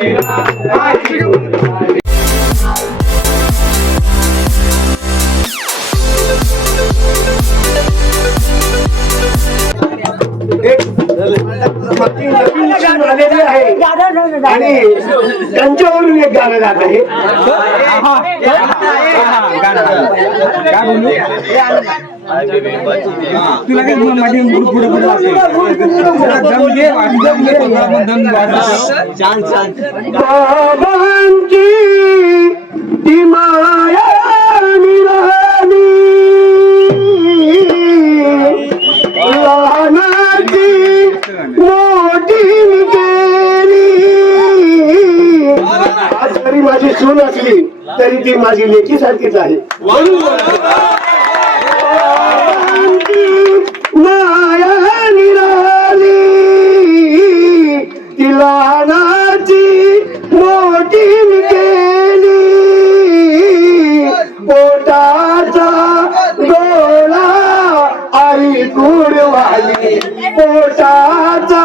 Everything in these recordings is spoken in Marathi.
지금 आणि त्यांच्यावरून एक गाणं गात आहे. तुला काय तुला माझी पुढे पुढे वाजते दम घे दम घे तुला पण दम वाजते बाबांची ती माया निराली तरी ती माझी लेखी सारखीच आहे. माया निराली ती मोठी केली पोटाचा गोळा आई गुडवाली. पोटाचा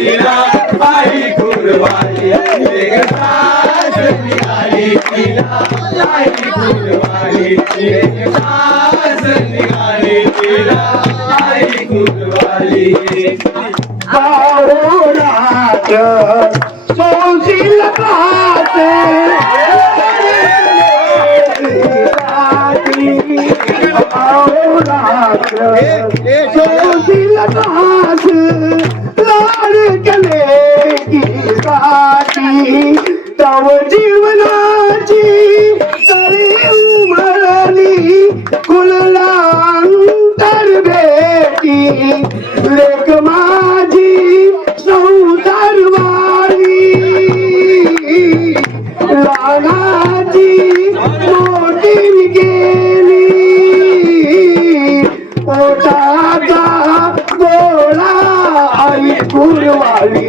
तिला आई कुरवाली सास निघाली तिला आई कुरवाली सास निघाली तिला आई कुरवाली पाहुणाच सोशील साठी तव जीवनाची तरी उमरली कुललांतर भेटी लेक माझी संसार लागाची मोठी गेली पोटाचा गोळा आई कुरवाली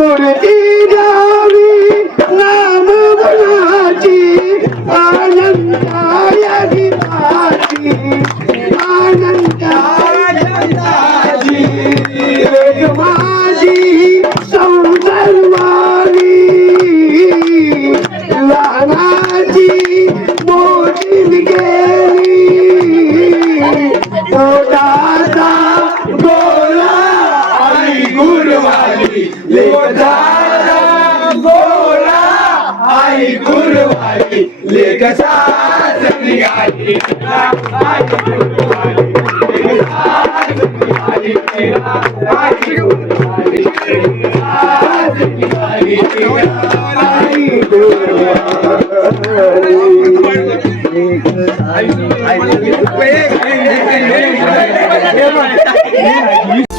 मूर्ती जावी नाम गुणाची आनंदाया गीताची आनंदायाची माझी संसर्वानी लहानाची मोठी गेली गोळा आई गुरुवारी लेक सासरी आई गुरुवारी लेक सासरी आई गुरुवारी लेक सासरी आली आई गुरुवारी